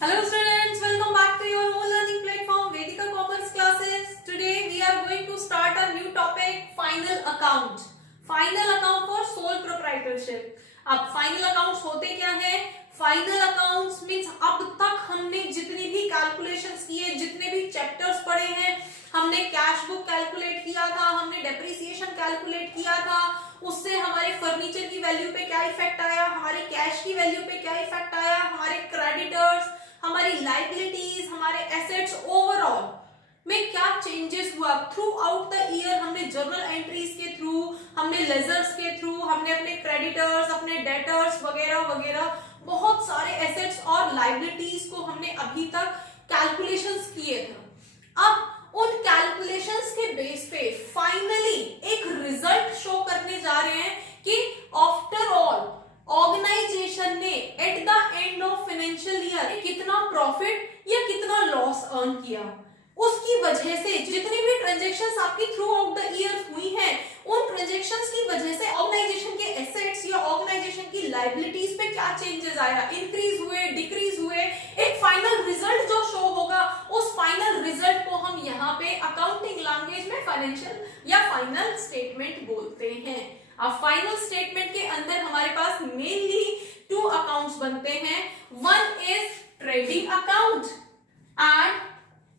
Hello students, welcome back to your own learning platform Vedika Commerce classes. Today we are going to start a new topic, final account. Final account for sole proprietorship. अब final accounts होते क्या है? Final accounts means अब तक हमने जितनी भी calculations किए, जितने भी चैप्टर्स पढ़े हैं, हमने कैश बुक कैलकुलेट किया था, हमने डेप्रिसिएशन कैलकुलेट किया था, उससे हमारे फर्नीचर की वैल्यू पे क्या इफेक्ट आया, हमारे कैश की वैल्यू पे क्या इफेक्ट आया, हमारे क्रेडिटर्स, हमारी लाइबिलिटीज, हमारे एसेट्स ओवरऑल में क्या चेंजेस हुआ थ्रू आउट द ईयर। हमने जर्नल एंट्रीज के थ्रू, हमने लेजर्स के थ्रू, हमने अपने क्रेडिटर्स, अपने डेटर्स वगैरह वगैरह बहुत सारे एसेट्स और लाइबिलिटीज को हमने अभी तक कैलकुलेशंस किए थे। अब उन कैलकुलेशंस के बेस पे फाइनली एक रिजल्ट शो करने जा रहे हैं कि आफ्टर ऑल ऑर्गेनाइजेशन ने at the end of financial year कितना प्रॉफिट या कितना लॉस अर्न किया। उसकी वजह से जितनी भी ट्रांजैक्शंस आपकी थ्रू आउट द ईयर हुई हैं, उन ट्रांजैक्शंस की वजह से ऑर्गेनाइजेशन के एसेट्स या ऑर्गेनाइजेशन की लायबिलिटीज पे क्या चेंजेस आया, इंक्रीज हुए, डिक्रीज हुए, एक फाइनल रिजल्ट जो शो होगा, उस फाइनल रिजल्ट को हम यहाँ पे अकाउंटिंग लैंग्वेज में फाइनेंशियल या फाइनल स्टेटमेंट बोलते हैं। अब फाइनल स्टेटमेंट के अंदर हमारे पास मेनली टू अकाउंट्स बनते हैं। One is trading account and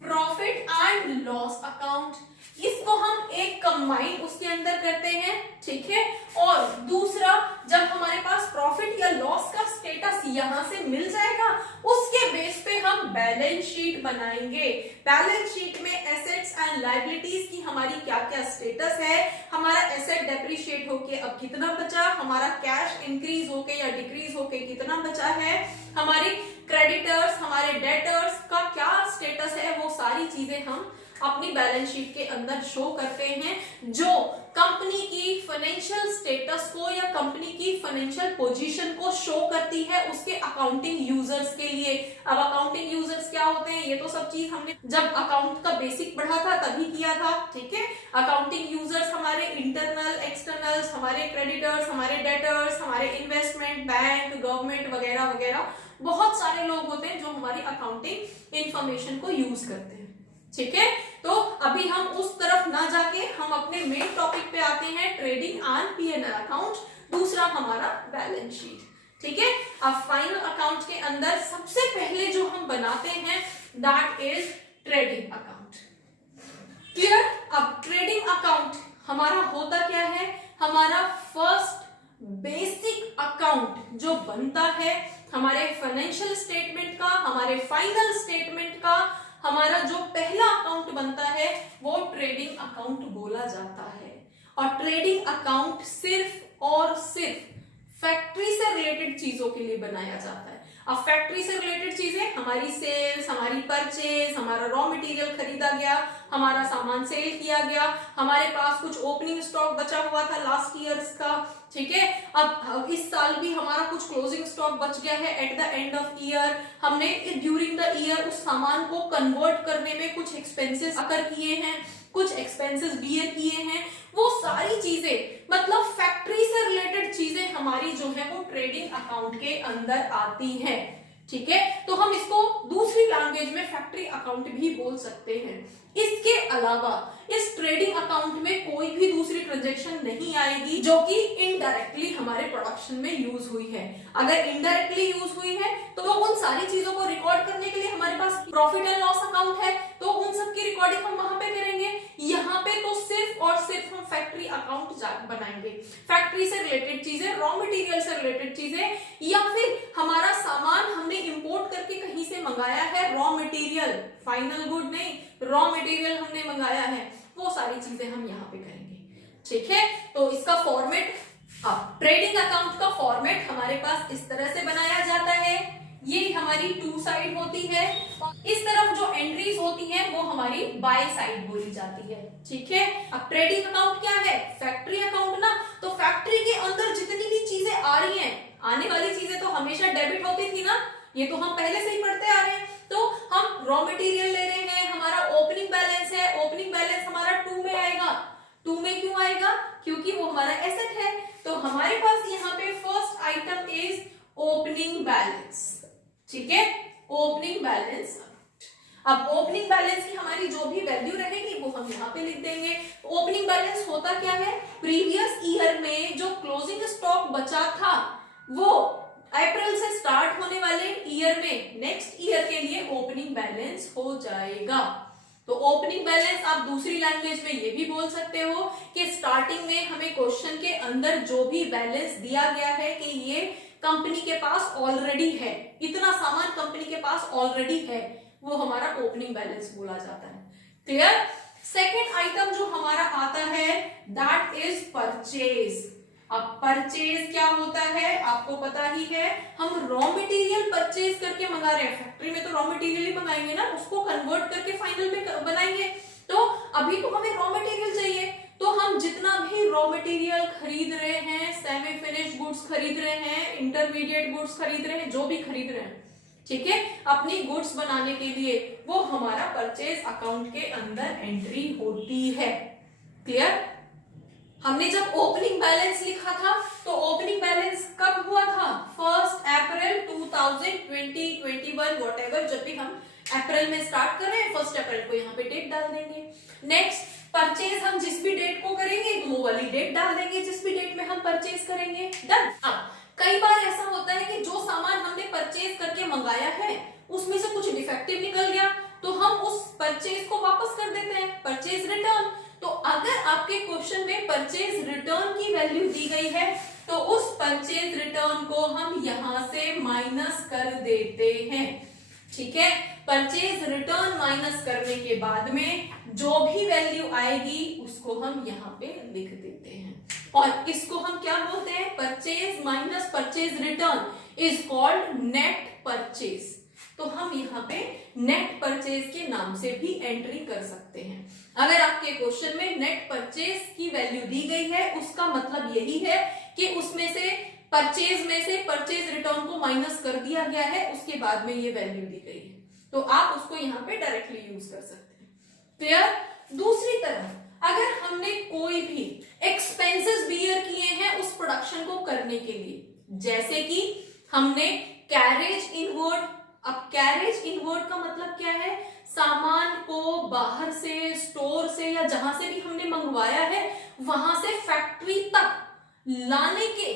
profit and loss account. इसको हम एक कंबाइन उसके अंदर करते हैं, ठीक है। और दूसरा, जब हमारे पास प्रॉफिट या लॉस का स्टेटस यहां से मिल जाएगा, उसके बेस पे हम बैलेंस शीट बनाएंगे। बैलेंस शीट में एसेट्स एंड लायबिलिटीज की हमारी क्या क्या स्टेटस है, हमारा एसेट डेप्रिशिएट होके अब कितना बचा, हमारा कैश इंक्रीज होके या डिक्रीज होके कितना बचा है, हमारी क्रेडिटर्स, हमारे डेटर्स का क्या स्टेटस है, वो सारी चीजें हम अपनी बैलेंस शीट के अंदर शो करते हैं, जो कंपनी की फाइनेंशियल स्टेटस को या कंपनी की फाइनेंशियल पोजीशन को शो करती है उसके अकाउंटिंग यूजर्स के लिए। अब अकाउंटिंग यूजर्स क्या होते हैं, ये तो सब चीज हमने जब अकाउंट का बेसिक पढ़ा था तभी किया था, ठीक है। अकाउंटिंग यूजर्स हमारे इंटरनल, एक्सटर्नल्स, हमारे क्रेडिटर्स, हमारे डेटर्स, हमारे इन्वेस्टमेंट बैंक, गवर्नमेंट वगैरह वगैरह बहुत सारे लोग होते हैं जो हमारी अकाउंटिंग इंफॉर्मेशन को यूज करते हैं, ठीक है। तो अभी हम उस तरफ ना जाके हम अपने मेन टॉपिक पे आते हैं, ट्रेडिंग एंड P&L अकाउंट, दूसरा हमारा बैलेंस शीट, ठीक है। अब फाइनल अकाउंट के अंदर सबसे पहले जो हम बनाते हैं that is trading account. Clear. अब ट्रेडिंग अकाउंट हमारा होता क्या है, हमारा फर्स्ट बेसिक अकाउंट जो बनता है हमारे फाइनेंशियल स्टेटमेंट का, हमारे फाइनल स्टेटमेंट का, हमारा जो पहला अकाउंट बनता है वो ट्रेडिंग अकाउंट बोला जाता है। और ट्रेडिंग अकाउंट सिर्फ और सिर्फ फैक्ट्री से रिलेटेड चीजों के लिए बनाया जाता है। अब फैक्ट्री से रिलेटेड चीजें हमारी सेल्स, हमारी परचेज, हमारा रॉ मटेरियल खरीदा गया, हमारा सामान सेल किया गया, हमारे पास कुछ ओपनिंग स्टॉक बचा हुआ था लास्ट ईयर्स का, ठीक है। अब इस साल भी हमारा कुछ क्लोजिंग स्टॉक बच गया है at the end of year, हमने ड्यूरिंग द ईयर उस सामान को कन्वर्ट करने में कुछ एक्सपेंसेस अकर किए हैं, कुछ एक्सपेंसेस बियर किए हैं, वो सारी चीजें मतलब फैक्ट्री से रिलेटेड चीजें हमारी जो है वो ट्रेडिंग अकाउंट के अंदर आती हैं, ठीक है। तो हम इसको दूसरी लैंग्वेज में फैक्ट्री अकाउंट भी बोल सकते हैं। इसके अलावा इस ट्रेडिंग अकाउंट में कोई भी दूसरी ट्रांजैक्शन नहीं आएगी जो कि इनडायरेक्टली हमारे प्रोडक्शन में यूज हुई है। अगर इनडायरेक्टली यूज हुई है तो उन सारी चीजों को रिकॉर्ड करने के लिए हमारे पास प्रॉफिट एंड लॉस अकाउंट है, तो उन सब की रिकॉर्डिंग हम वहां पे करेंगे। यहाँ पे तो सिर्फ और सिर्फ हम फैक्ट्री अकाउंट बनाएंगे। फैक्ट्री से रिलेटेड चीजें, रॉ मटेरियल से रिलेटेड चीजें, या फिर हमारा सामान हमने इंपोर्ट करके कहीं से मंगाया है, रॉ मटेरियल, फाइनल गुड नहीं, रॉ मटेरियल हमने मंगाया है, वो सारी चीजें हम यहाँ पे करेंगे, ठीक है। तो इसका फॉर्मेट, अब ट्रेडिंग अकाउंट का फॉर्मेट हमारे पास इस तरह से बनाया जाता है। ये हमारी टू साइड होती है, इस तरफ जो एंट्रीज होती हैं वो हमारी बाय साइड बोली जाती है, ठीक है। अब ट्रेडिंग अकाउंट क्या है, फैक्ट्री अकाउंट ना, तो फैक्ट्री के अंदर जितनी भी चीजें आ रही हैं, आने वाली चीजें तो हमेशा डेबिट होती थी ना, ये तो हम पहले से ही पढ़ते आ रहे हैं। तो हम रॉ मटेरियल ले रहे हैं, हमारा ओपनिंग बैलेंस है, ओपनिंग बैलेंस हमारा 2 में आएगा। 2 में क्यों आएगा, क्योंकि वो हमारा एसेट है। तो हमारे पास यहाँ पे first item is opening balance, ठीक है। Opening opening balance. अब ओपनिंग बैलेंस की हमारी जो भी वैल्यू रहेगी वो हम यहाँ पे लिख देंगे। ओपनिंग बैलेंस होता क्या है, प्रीवियस ईयर में जो क्लोजिंग स्टॉक बचा था वो अप्रैल से स्टार्ट होने वाले ईयर में नेक्स्ट ईयर के लिए ओपनिंग बैलेंस हो जाएगा। तो ओपनिंग बैलेंस आप दूसरी लैंग्वेज में ये भी बोल सकते हो कि स्टार्टिंग में हमें क्वेश्चन के अंदर जो भी बैलेंस दिया गया है कि ये कंपनी के पास ऑलरेडी है, इतना सामान कंपनी के पास ऑलरेडी है, वो हमारा ओपनिंग बैलेंस बोला जाता है। क्लियर। सेकेंड आइटम जो हमारा आता है दैट इज परचेज। अब परचेज क्या होता है आपको पता ही है, हम रॉ मटेरियल परचेज करके मंगा रहे हैं, फैक्ट्री में तो रॉ मटेरियल ही मंगाएंगे ना, उसको कन्वर्ट करके फाइनल में बनाएंगे। तो अभी तो हमें रॉ मटेरियल चाहिए, तो हम जितना भी रॉ मटेरियल खरीद रहे हैं, सेमी फिनिश्ड गुड्स खरीद रहे हैं, इंटरमीडिएट गुड्स खरीद रहे हैं, जो भी खरीद रहे हैं, ठीक है, अपनी गुड्स बनाने के लिए, वो हमारा परचेज अकाउंट के अंदर एंट्री होती है। क्लियर। हमने जब ओपनिंग बैलेंस लिखा था तो ओपनिंग बैलेंस कब हुआ था, 1 अप्रैल 2020-21 व्हाटएवर, जब भी हम अप्रैल में स्टार्ट कर रहे हैं 1 अप्रैल को यहाँ पे डेट डाल देंगे। नेक्स्ट परचेज हम जिस भी डेट को करेंगे वो वाली डेट डाल देंगे जिस भी डेट में हम परचेज करेंगे। डन। अब कई बार ऐसा होता है कि जो सामान हमने परचेज करके मंगाया है उसमें से कुछ डिफेक्टिव निकल गया तो हम उस परचेज को वापस कर देते हैं, परचेज रिटर्न। तो अगर आपके क्वेश्चन में परचेज रिटर्न की वैल्यू दी गई है तो उस परचेज रिटर्न को हम यहां से माइनस कर देते हैं। ठीक है, परचेज रिटर्न माइनस करने के बाद में जो भी वैल्यू आएगी उसको हम यहाँ पे लिख देते हैं और इसको हम क्या बोलते हैं, purchase minus purchase return is called net purchase. तो हम यहाँ पे नेट परचेज के नाम से भी एंट्री कर सकते हैं। अगर आपके क्वेश्चन में नेट परचेज की वैल्यू दी गई है उसका मतलब यही है कि उसमें से परचेज में से परचेज रिटर्न को माइनस कर दिया गया है, उसके बाद में ये वैल्यू दी गई है, तो आप उसको यहाँ पे डायरेक्टली यूज कर सकते हैं। क्लियर। दूसरी तरफ अगर हमने कोई भी एक्सपेंसेस बियर किए हैं उस प्रोडक्शन को करने के लिए, जैसे कि हमने कैरेज इनवर्ड। अब कैरेज इनवर्ड का मतलब क्या है, सामान को बाहर से, स्टोर से या जहां से भी हमने मंगवाया है वहां से फैक्ट्री तक लाने के,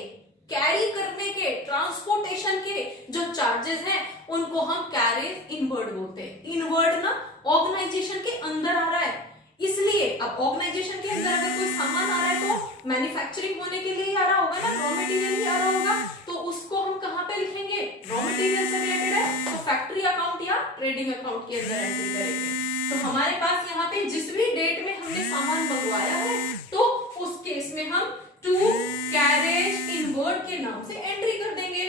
कैरी करने के, ट्रांसपोर्टेशन के जो चार्जेस हैं उनको हम कैरेज इनवर्ड बोलते हैं। इनवर्ड ना ऑर्गेनाइजेशन के अंदर आ रहा है, इसलिए अब ऑर्गेनाइजेशन के अंदर अगर कोई सामान आ रहा है तो मैन्युफैक्चरिंग होने के लिए ही आ रहा होगा ना, रॉ मटेरियल ही आ रहा होगा, तो उसको हम कहाँ पे लिखेंगे, रॉ मटेरियल से रिलेटेड है तो फैक्ट्री अकाउंट या ट्रेडिंग अकाउंट के अंदर एंट्री करेंगे। तो हमारे पास यहाँ पे जिस भी डेट में हमने सामान मंगवाया है तो उस केस में हम टू कैरेज इनवर्ड के नाम से एंट्री कर देंगे।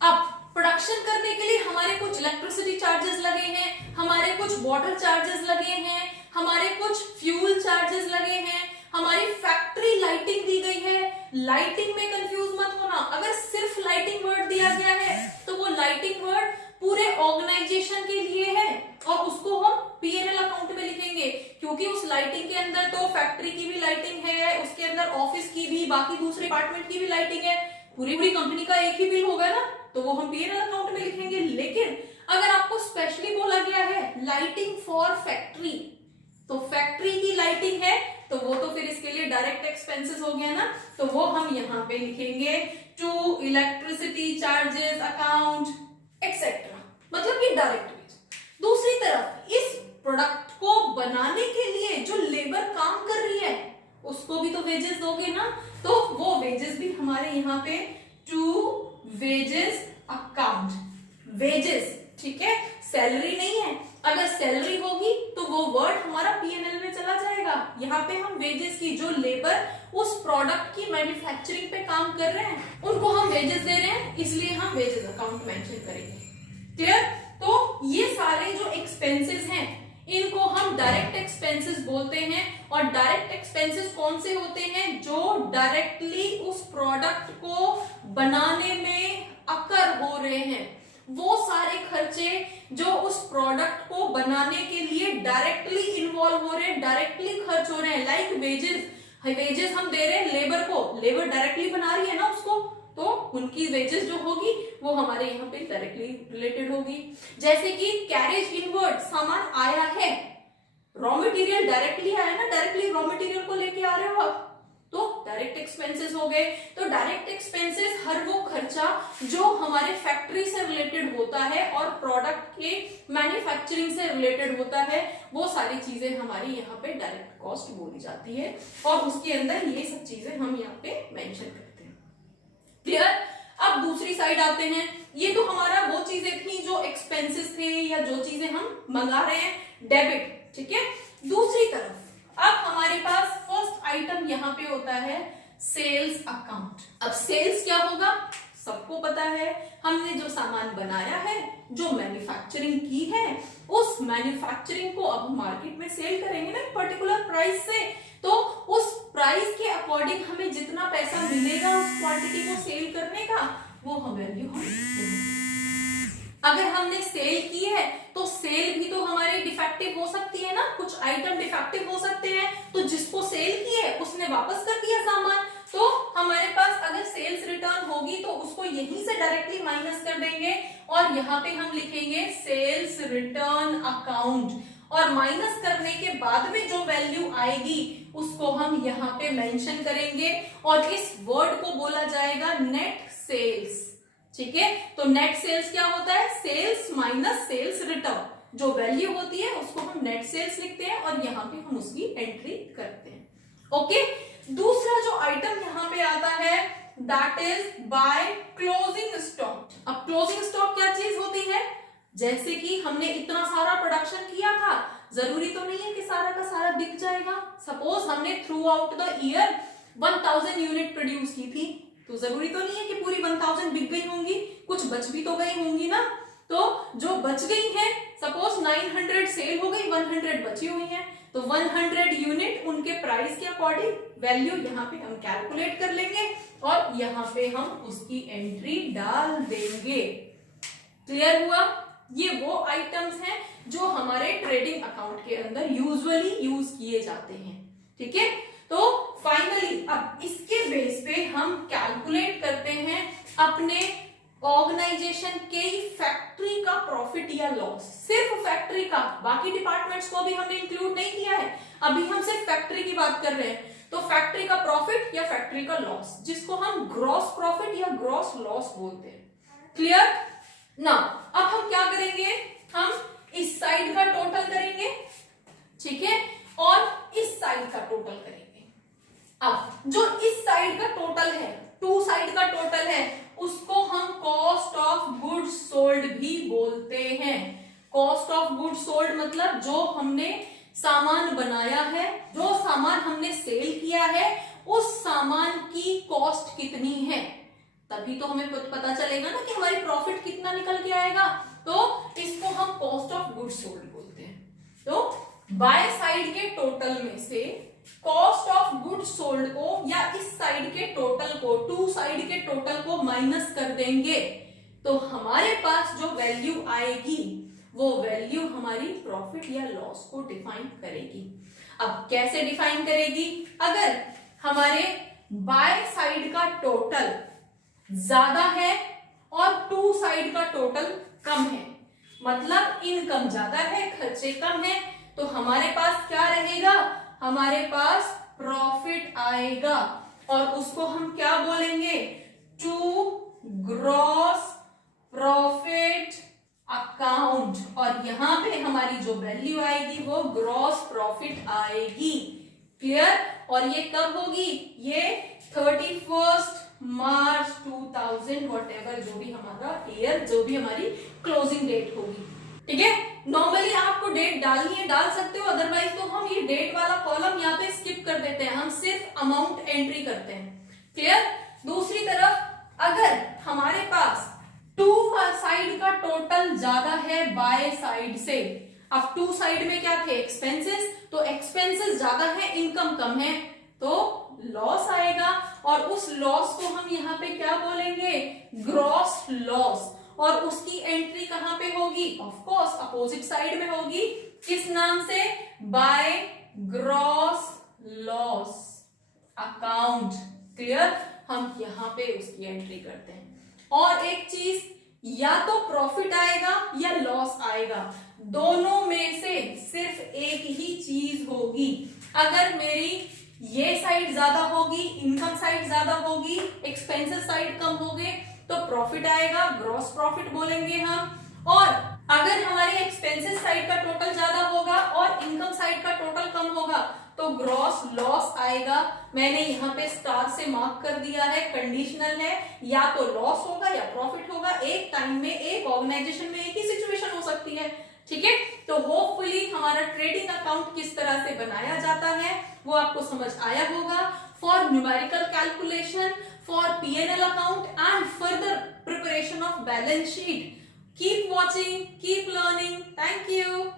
अब प्रोडक्शन करने के लिए हमारे कुछ इलेक्ट्रिसिटी चार्जेस लगे हैं, हमारे कुछ वाटर चार्जेस लगे हैं, हमारे कुछ फ्यूल चार्जेस लगे हैं, हमारी फैक्ट्री लाइटिंग दी गई है। लाइटिंग में कंफ्यूज मत होना, अगर सिर्फ लाइटिंग वर्ड दिया गया है तो वो लाइटिंग वर्ड पूरे ऑर्गेनाइजेशन के लिए है और उसको हम पीएनएल अकाउंट में लिखेंगे, क्योंकि उस लाइटिंग के अंदर तो फैक्ट्री की भी लाइटिंग है, उसके अंदर ऑफिस की भी, बाकी दूसरे डिपार्टमेंट की भी लाइटिंग है, पूरी कंपनी का एक ही बिल होगा ना, तो वो हम पीएनएल अकाउंट में लिखेंगे। लेकिन अगर आपको स्पेशली बोला गया है लाइटिंग फॉर फैक्ट्री, तो फैक्ट्री की लाइटिंग है तो वो तो फिर इसके लिए डायरेक्ट एक्सपेंसेस हो गया ना, तो वो हम यहाँ पे लिखेंगे to electricity charges account etcetera, मतलब कि डायरेक्ट वेज। दूसरी तरफ इस प्रोडक्ट को बनाने के लिए जो लेबर काम कर रही है उसको भी तो वेजेस दोगे ना, तो वो वेजेस भी हमारे यहाँ पे टू वेजेस अकाउंट, वेजेस, ठीक है, सैलरी नहीं है, अगर सैलरी होगी तो वो वर्ड हमारा पीएनएल में चला जाएगा। यहाँ पे हम वेजेस की, जो लेबर उस प्रोडक्ट की मैन्युफैक्चरिंग पे काम कर रहे हैं उनको हम वेजेस दे रहे हैं, इसलिए हम वेजेस अकाउंट मेंशन करेंगे। क्लियर। तो ये सारे जो एक्सपेंसेस हैं इनको हम डायरेक्ट एक्सपेंसेस बोलते हैं और डायरेक्ट एक्सपेंसेस कौन से होते हैं, जो डायरेक्टली उस प्रोडक्ट को बनाने में अकर हो रहे हैं, वो सारे खर्चे जो उस प्रोडक्ट को बनाने के लिए डायरेक्टली इन्वॉल्व हो रहे हैं, डायरेक्टली खर्च हो रहे हैं, लाइक वेजेस। वेजेस हम दे रहे हैं लेबर को, लेबर डायरेक्टली बना रही है ना उसको, तो उनकी वेजेस जो होगी वो हमारे यहाँ पे डायरेक्टली रिलेटेड होगी। जैसे कि कैरेज इनवर्ड सामान आया है, रॉ मटेरियल डायरेक्टली आया ना, डायरेक्टली रॉ मटेरियल को लेके आ रहे हो आप, तो डायरेक्ट एक्सपेंसेस हो गए। तो डायरेक्ट एक्सपेंसेस हर वो खर्चा जो हमारे फैक्ट्री से रिलेटेड होता है और प्रोडक्ट के मैन्युफैक्चरिंग से रिलेटेड होता है, वो सारी चीजें हमारी यहाँ पे डायरेक्ट कॉस्ट बोली जाती है और उसके अंदर ये सब चीजें हम यहाँ पे मेंशन करते हैं। क्लियर? अब दूसरी साइड आते हैं। ये तो हमारा वो चीजें थी जो एक्सपेंसेस थे या जो चीजें हम मंगा रहे हैं, डेबिट, ठीक है। दूसरी तरफ अब हमारे पास फर्स्ट आइटम यहाँ पे होता है सेल्स अकाउंट। अब सेल्स क्या होगा, सबको पता है, हमने जो सामान बनाया है, जो मैन्युफैक्चरिंग की है, उस मैन्युफैक्चरिंग को अब मार्केट में सेल करेंगे ना पर्टिकुलर प्राइस से, तो उस प्राइस के अकॉर्डिंग हमें जितना पैसा मिलेगा उस क्वांटिटी को सेल करने का, वो हम वैल्यू हम अगर हमने सेल की है तो सेल भी तो हमारी डिफेक्टिव हो सकती है ना, कुछ आइटम डिफेक्टिव हो सकते हैं, तो जिसको सेल की है उसने वापस कर दिया सामान, तो हमारे पास अगर सेल्स रिटर्न होगी तो उसको यहीं से डायरेक्टली माइनस कर देंगे और यहाँ पे हम लिखेंगे सेल्स रिटर्न अकाउंट, और माइनस करने के बाद में जो वैल्यू आएगी उसको हम यहाँ पे मेंशन करेंगे और इस वर्ड को बोला जाएगा नेट सेल्स। ठीक है, तो नेट सेल्स क्या होता है, सेल्स माइनस सेल्स रिटर्न, जो वैल्यू होती है उसको हम नेट सेल्स लिखते हैं और यहाँ पे हम उसकी एंट्री करते हैं। ओके, दूसरा जो आइटम यहाँ पे आता है that is by closing stock. अब क्लोजिंग स्टॉक क्या चीज होती है, जैसे कि हमने इतना सारा प्रोडक्शन किया था, जरूरी तो नहीं है कि सारा का सारा बिक जाएगा। सपोज हमने through out the year 1000 unit produce की थी, तो जरूरी तो नहीं है कि पूरी 1000 बिक गई होंगी, कुछ बच भी तो गई होंगी ना। तो जो बच गई है, सपोज 900 सेल हो गई, 100 बची हुई है, तो 100 यूनिट उनके प्राइस के अकॉर्डिंग वैल्यू यहाँ पे हम कैलकुलेट कर लेंगे और यहाँ पे हम उसकी एंट्री डाल देंगे। क्लियर हुआ? ये वो आइटम्स हैं जो हमारे ट्रेडिंग अकाउंट के अंदर यूजुअली यूज किए जाते हैं। ठीक है, तो फाइनली अब इसके बेस पे हम कैलकुलेट करते हैं अपने ऑर्गेनाइजेशन के फैक्ट्री का प्रॉफिट या लॉस। सिर्फ फैक्ट्री का, बाकी डिपार्टमेंट्स को भी हमने इंक्लूड नहीं किया है, अभी हम सिर्फ फैक्ट्री की बात कर रहे हैं। तो फैक्ट्री का प्रॉफिट या फैक्ट्री का लॉस, जिसको हम ग्रॉस प्रॉफिट या ग्रॉस लॉस बोलते हैं। क्लियर ना? अब हम क्या करेंगे, हम इस साइड का टोटल करेंगे, ठीक है, और इस साइड का टोटल करेंगे। अब जो इस साइड का टोटल है, टू साइड का टोटल है, उसको हम कॉस्ट ऑफ गुड्स सोल्ड भी बोलते हैं। कॉस्ट ऑफ गुड्स सोल्ड मतलब जो हमने सामान बनाया है, जो सामान हमने सेल किया है, उस सामान की कॉस्ट कितनी है, तभी तो हमें पता चलेगा ना कि हमारी प्रॉफिट कितना निकल के आएगा। तो इसको हम कॉस्ट ऑफ गुड्स सोल्ड बोलते हैं। तो बाय साइड के टोटल में से कॉस्ट ऑफ गुड्स सोल्ड को या इस साइड के टोटल को, टू साइड के टोटल को माइनस कर देंगे, तो हमारे पास जो वैल्यू आएगी वो वैल्यू हमारी प्रॉफिट या लॉस को डिफाइन करेगी। अब कैसे डिफाइन करेगी, अगर हमारे बाय साइड का टोटल ज्यादा है और टू साइड का टोटल कम है, मतलब इनकम ज्यादा है खर्चे कम है, तो हमारे पास क्या रहेगा, हमारे पास प्रॉफिट आएगा और उसको हम क्या बोलेंगे, टू ग्रॉस प्रॉफिट अकाउंट, और यहां पे हमारी जो वैल्यू आएगी वो ग्रॉस प्रॉफिट आएगी। क्लियर? और ये कब होगी, ये 31 मार्च 2000 वॉटेवर जो भी हमारा ईयर, जो भी हमारी क्लोजिंग डेट होगी। ठीक है, नॉर्मली आपको डेट डालनी है डाल सकते हो, अदरवाइज तो हम ये डेट वाला कॉलम यहाँ पे स्किप कर देते हैं, हम सिर्फ अमाउंट एंट्री करते हैं। क्लियर? दूसरी तरफ अगर हमारे पास टू साइड का टोटल ज्यादा है बाय साइड से, अब टू साइड में क्या थे, एक्सपेंसेस, तो एक्सपेंसेस ज्यादा है इनकम कम है, तो लॉस आएगा और उस लॉस को हम यहाँ पे क्या बोलेंगे, ग्रॉस लॉस, और उसकी एंट्री कहां पे होगी, ऑफ कोर्स अपोजिट साइड में होगी, किस नाम से, by gross loss account. Clear? हम यहाँ पे उसकी एंट्री करते हैं। और एक चीज, या तो प्रॉफिट आएगा या लॉस आएगा, दोनों में से सिर्फ एक ही चीज होगी। अगर मेरी ये साइड ज्यादा होगी, इनकम साइड ज्यादा होगी, एक्सपेंसेस साइड कम होंगे, तो प्रॉफिट आएगा, ग्रॉस प्रॉफिट बोलेंगे हम। और अगर हमारे एक्सपेंसेस साइड का टोटल ज्यादा होगा और इनकम साइड का टोटल कम होगा, तो ग्रॉस लॉस आएगा। मैंने यहाँ पे स्टार से मार्क कर दिया है, कंडीशनल है, या तो लॉस होगा या प्रॉफिट होगा। एक टाइम में एक ऑर्गेनाइजेशन में एक ही सिचुएशन हो सकती है, ठीक है। तो होपफुली हमारा ट्रेडिंग अकाउंट किस तरह से बनाया जाता है वो आपको समझ आया होगा। For numerical calculation, for P&L account and further preparation of balance sheet, keep watching, keep learning. Thank you.